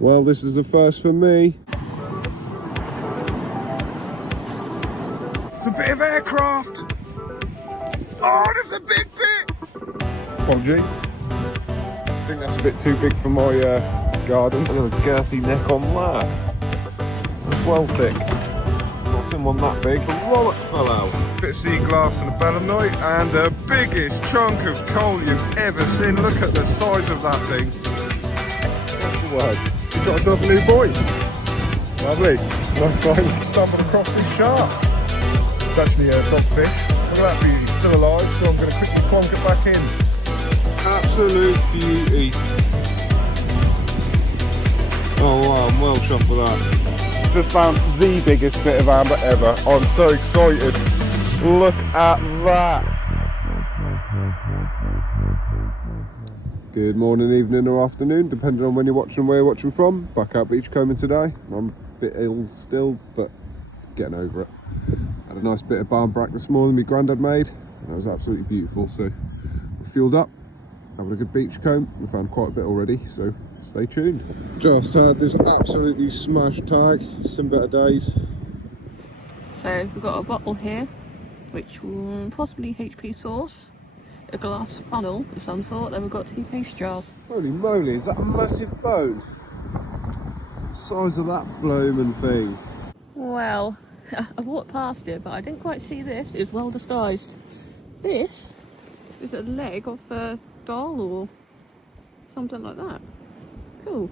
Well, this is a first for me. It's a bit of aircraft. Oh, that's a big bit. Apologies. I think that's a bit too big for my garden. Look at the girthy neck on that. That's well thick. Not seen one that big. The wallet fell out. Bit of sea glass and a belemnite, and the biggest chunk of coal you've ever seen. Look at the size of that thing. What's the word? You've got yourself a new boy. Lovely. Nice find. Stumbled across this shark. It's actually a dogfish. Look at that beauty. It's still alive, so I'm going to quickly plonk it back in. Absolute beauty. Oh wow, I'm well chuffed with that. Just found the biggest bit of amber ever. I'm so excited. Look at that. Good morning, evening or afternoon, depending on when you're watching and where you're watching from. Back out beachcombing today. I'm a bit ill still, but getting over it. Had a nice bit of barmbrack this morning my granddad made. That was absolutely beautiful, so we're fueled up. Having a good beachcomb. We found quite a bit already, so stay tuned. Just had this absolutely smashed tag. Some better days. So we've got a bottle here, which will possibly HP sauce, a glass funnel of some sort, then we've got 2 paste jars. Holy moly, is that a massive bone? The size of that blooming thing. Well, I walked past it, but I didn't quite see this. It's well disguised. This is a leg of a doll or something like that. Cool.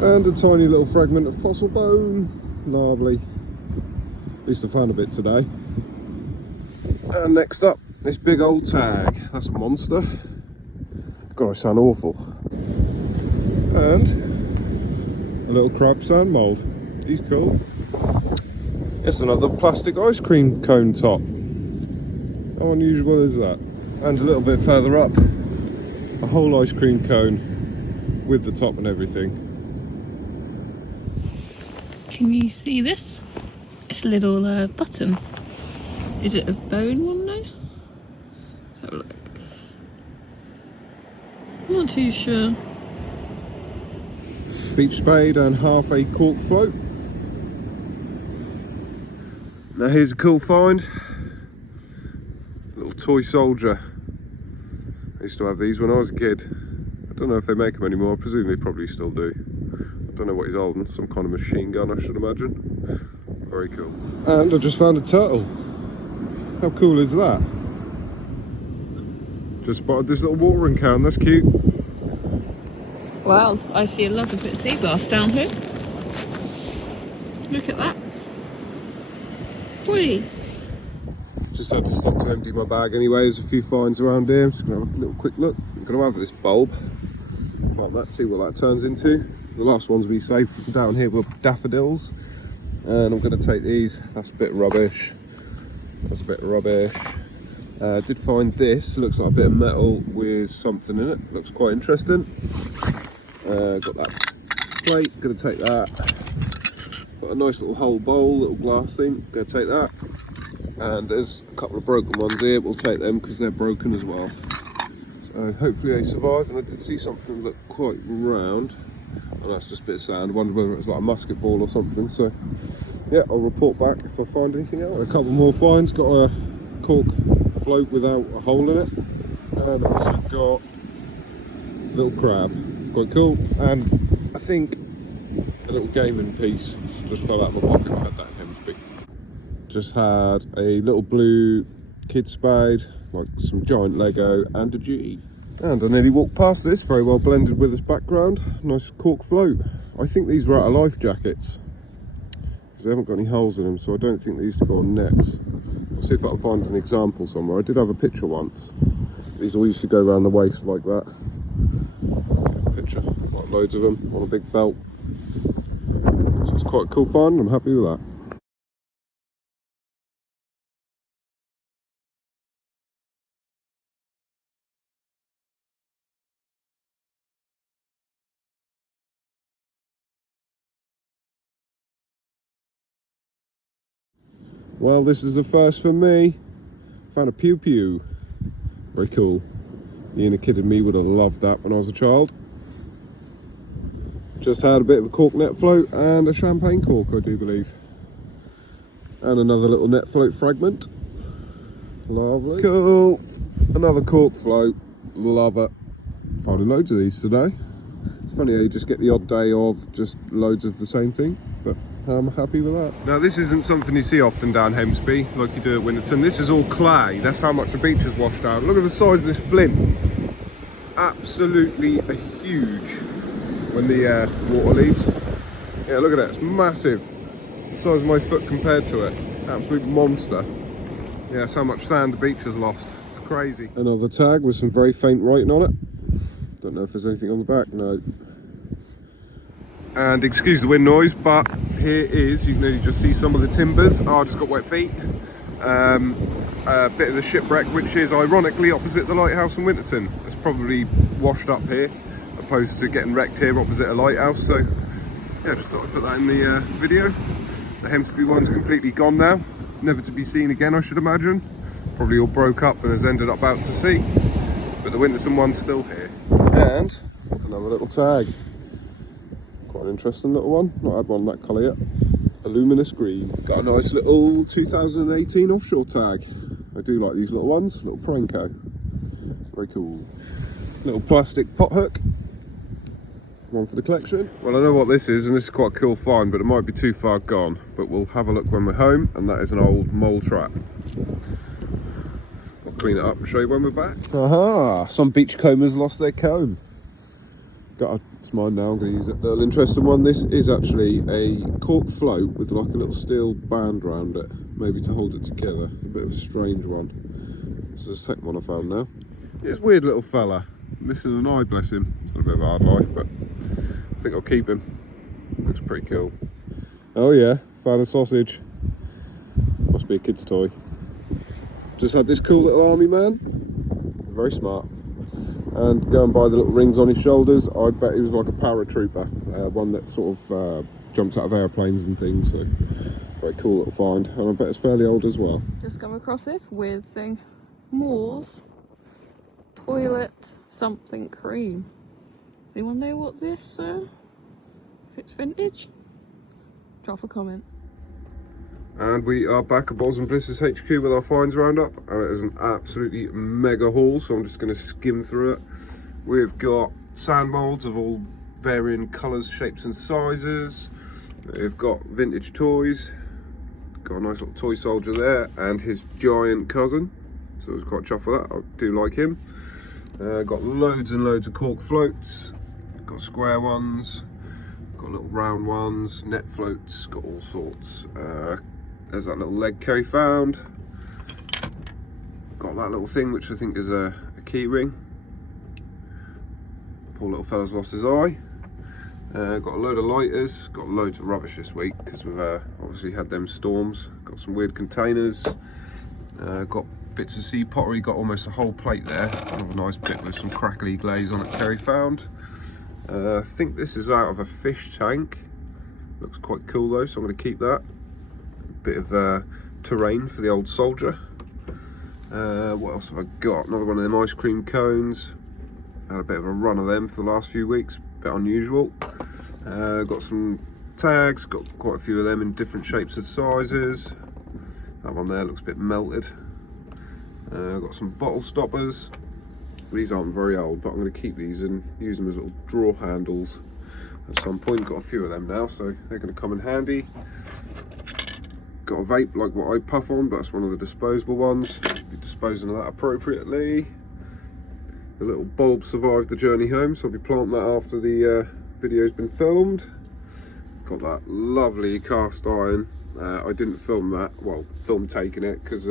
And a tiny little fragment of fossil bone. Lovely. At least I found a bit today. And next up, this big old tag. That's a monster. God, I sound awful. And a little crab sand mould. He's cool. It's another plastic ice cream cone top. How unusual is that? And a little bit further up, a whole ice cream cone with the top and everything. Can you see this? It's a little button. Is it a bone one though? Let's have a look. I'm not too sure. Beach spade and half a cork float. Now here's a cool find. Little toy soldier. I used to have these when I was a kid. I don't know if they make them anymore. I presume they probably still do. I don't know what he's holding. Some kind of machine gun, I should imagine. Very cool. And I just found a turtle. How cool is that? Just spotted this little watering can. That's cute. Wow, I see a lovely bit of sea glass down here. Look at that. Whee! Just had to stop to empty my bag anyway. There's a few finds around here. I'm just going to have a little quick look. I'm going to have this bulb. Like that, see what that turns into. The last ones we saved down here were daffodils. And I'm going to take these. That's a bit rubbish. That's a bit rubbish. Did find this. Looks like a bit of metal with something in it. Looks quite interesting. Got that plate. Going to take that. Got a nice little whole bowl, little glass thing. Going to take that. And there's a couple of broken ones here. We'll take them because they're broken as well. So hopefully they survive. And I did see something look quite round. And that's just a bit of sand. I wonder whether it's like a musket ball or something. So yeah, I'll report back if I find anything else. A couple more finds. Got a cork float without a hole in it. And I've also got a little crab. Quite cool. And I think a little gaming piece just fell out of my pocket. I had that in Hemsby. Just had a little blue kid spade, like some giant Lego and a G. And I nearly walked past this, very well blended with this background. Nice cork float. I think these were out of life jackets, because they haven't got any holes in them, so I don't think they used to go on nets. I'll see if I can find an example somewhere. I did have a picture once. These all used to go around the waist like that. Picture, like loads of them on a big belt. So it's quite a cool find, I'm happy with that. Well, this is a first for me. Found a pew pew. Very cool. The inner kid in me would have loved that when I was a child. Just had a bit of a cork net float and a champagne cork, I do believe. And another little net float fragment. Lovely. Cool. Another cork float. Love it. Finding loads of these today. It's funny how you just get the odd day of just loads of the same thing, but I'm happy with that. Now this isn't something you see often down Hemsby like you do at Winterton. This is all clay. That's how much the beach has washed out. Look at the size of this flint. Absolutely huge when the water leaves. Yeah, look at that. It's massive. The size of my foot compared to it. Absolute monster. Yeah, that's how much sand the beach has lost. It's crazy. Another tag with some very faint writing on it. Don't know if there's anything on the back. No. And excuse the wind noise, but here is, you can only just see some of the timbers. Oh, I just got wet feet. A bit of the shipwreck, which is ironically opposite the lighthouse in Winterton. It's probably washed up here, opposed to getting wrecked here opposite a lighthouse. So yeah, just thought I'd put that in the video. The Hemsby one's completely gone now, never to be seen again, I should imagine. Probably all broke up and has ended up out to sea. But the Winterton one's still here. And another little tag. Quite an interesting little one. Not had one that colour yet. A luminous green. Got a nice little 2018 offshore tag. I do like these little ones. Little Prenko. Very cool. Little plastic pot hook. One for the collection. Well, I know what this is, and this is quite a cool find, but it might be too far gone. But we'll have a look when we're home, and that is an old mole trap. I'll clean it up and show you when we're back. Aha! Some beachcombers lost their comb. It's mine now, I'm going to use it. Little interesting one. This is actually a cork float with like a little steel band around it, maybe to hold it together. A bit of a strange one. This is the second one I found now. It's a weird little fella. Missing an eye, bless him. It's a bit of a hard life, but I think I'll keep him. Looks pretty cool. Oh yeah, found a sausage. Must be a kid's toy. Just had this cool little army man. Very smart. And go and buy the little rings on his shoulders. I bet he was like a paratrooper, one that sort of jumps out of airplanes and things. So very cool little find, and I bet it's fairly old as well. Just come across this weird thing. Moore's toilet something cream. Anyone know what this? If it's vintage, drop a comment. And we are back at Bols and Bliss's HQ with our finds roundup, and it is an absolutely mega haul, so I'm just going to skim through it. We've got sand moulds of all varying colours, shapes and sizes. We've got vintage toys. Got a nice little toy soldier there and his giant cousin, so I was quite chuffed with that. I do like him. Got loads and loads of cork floats. Got square ones, got little round ones, net floats, got all sorts. There's that little leg Kerry found. Got that little thing which I think is a key ring. Poor little fella's lost his eye. Got a load of lighters. Got loads of rubbish this week because we've obviously had them storms. Got some weird containers. Got bits of sea pottery. Got almost a whole plate there. Another nice bit with some crackly glaze on it Kerry found. I think this is out of a fish tank. Looks quite cool though, so I'm going to keep that. Bit of terrain for the old soldier. What else have I got? Another one of them ice cream cones. Had a bit of a run of them for the last few weeks, bit unusual. Got some tags, got quite a few of them in different shapes and sizes. That one there looks a bit melted. Got some bottle stoppers. These aren't very old, but I'm going to keep these and use them as little drawer handles at some point. Got a few of them now, so they're going to come in handy. Got a vape like what I puff on, but that's one of the disposable ones. Be disposing of that appropriately. The little bulb survived the journey home, so I'll be planting that after the video's been filmed. Got that lovely cast iron. I didn't film that, well, film taking it, because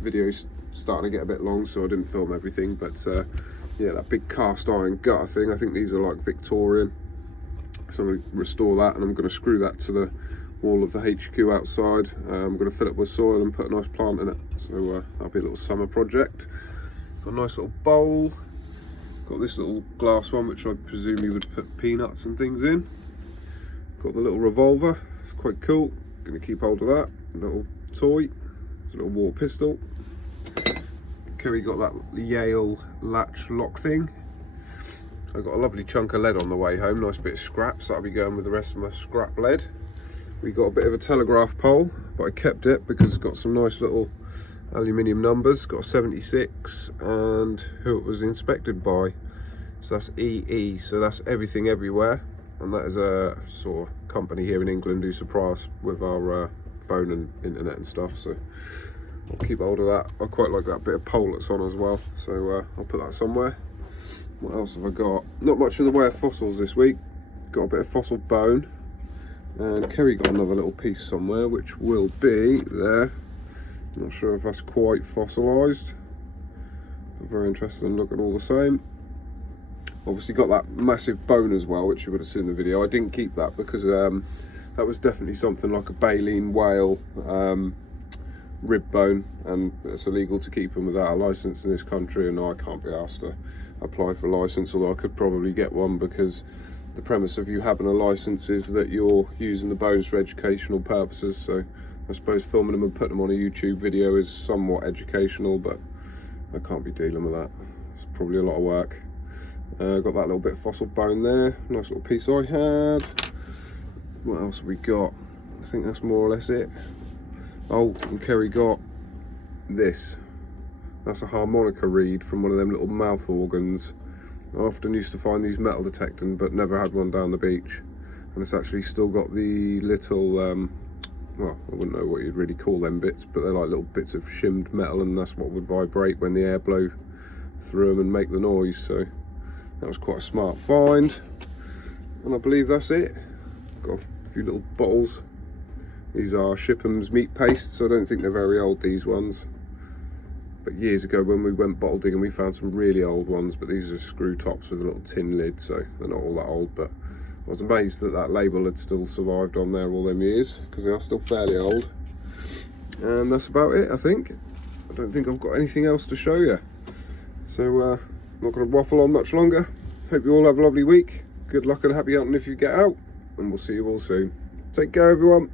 video's starting to get a bit long, so I didn't film everything. But yeah, that big cast iron gutter thing, I think these are like Victorian. So I'm going to restore that, and I'm going to screw that to the wall of the HQ outside. I'm going to fill it with soil and put a nice plant in it, so that'll be a little summer project. Got a nice little bowl. Got this little glass one which I presume you would put peanuts and things in. Got the little revolver, it's quite cool. Going to keep hold of that. A little toy, it's a little war pistol. Kerry got that Yale latch lock thing. I got a lovely chunk of lead on the way home, nice bit of scraps, that'll be going with the rest of my scrap lead. We got a bit of a telegraph pole, but I kept it because it's got some nice little aluminium numbers. Got a 76 and who it was inspected by. So that's EE, so that's Everything Everywhere. And that is a sort of company here in England who supply us with our phone and internet and stuff. So I'll keep hold of that. I quite like that bit of pole that's on as well. So I'll put that somewhere. What else have I got? Not much in the way of fossils this week. Got a bit of fossil bone. And Kerry got another little piece somewhere, which will be there. Not sure if that's quite fossilised. Very interested in looking all the same. Obviously got that massive bone as well, which you would have seen in the video. I didn't keep that because that was definitely something like a baleen whale rib bone, and it's illegal to keep them without a licence in this country, and I can't be asked to apply for a licence, although I could probably get one, because the premise of you having a licence is that you're using the bones for educational purposes. So I suppose filming them and putting them on a YouTube video is somewhat educational, but I can't be dealing with that. It's probably a lot of work. Got that little bit of fossil bone there, nice little piece I had. What else have we got? I think that's more or less it. Oh, and Kerry got this. That's a harmonica reed from one of them little mouth organs. I often used to find these metal detecting, but never had one down the beach. And it's actually still got the little, well, I wouldn't know what you'd really call them bits, but they're like little bits of shimmed metal, and that's what would vibrate when the air blow through them and make the noise. So that was quite a smart find. And I believe that's it. Got a few little bottles. These are Shipham's meat pastes. I don't think they're very old, these ones. But years ago when we went bottle digging, we found some really old ones, but these are screw tops with a little tin lid, so they're not all that old. But I was amazed that that label had still survived on there all them years, because they are still fairly old. And that's about it, I think. I don't think I've got anything else to show you. So I'm not going to waffle on much longer. Hope you all have a lovely week. Good luck and happy hunting if you get out, and we'll see you all soon. Take care, everyone.